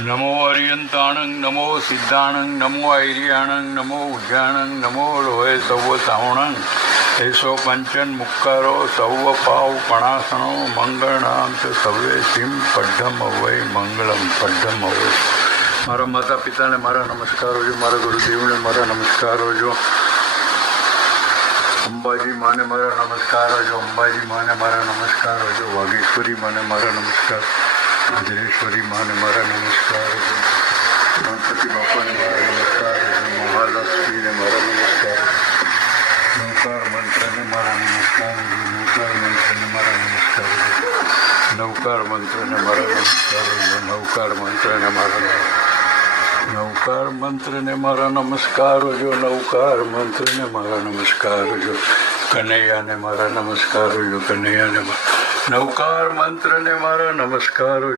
नमो अर्यंताणं नमो सिद्धाणं नमो ऐर्याणं नमो उज्जाणं नमो लोहे सव्व सावणं ऐसो पंचन मुक्कारो सव्व पाव पणासनो मंगळनाम च सव्वे सिम पड्ढम अवय मंगलम पड्ढम अवय। मारा माता पिता ने मारा नमस्कार होजो, मारा गुरुदेव ने मारा नमस्कार होजो, अंबाजी माँ ने मारा नमस्कार होजो, अंबाजी माँ ने मारा नमस्कार होजो, वागेश्वरी माँ ने मारा नमस्कार, वज्रेश्वरी माँ ने मारा नमस्कार होजो, गणपति बापा ने मारा नमस्कार होजो, महालक्ष्मी ने मारा नमस्कार, नौकार मंत्र ने मारा नमस्कार होजो, नौकार मंत्र ने मारा नमस्कार होजो, नौकार मंत्र ने मारा नमस्कार होजो, नौकार मंत्र ने मारा नौकार मंत्र ने मारा नमस्कार होजो, नौकार मंत्र ने मारा नमस्कार होजो, कन्हैया ने मारा नमस्कार होजो, कन्हैया ने नौकार मंत्र ने मारा नमस्कार होजो।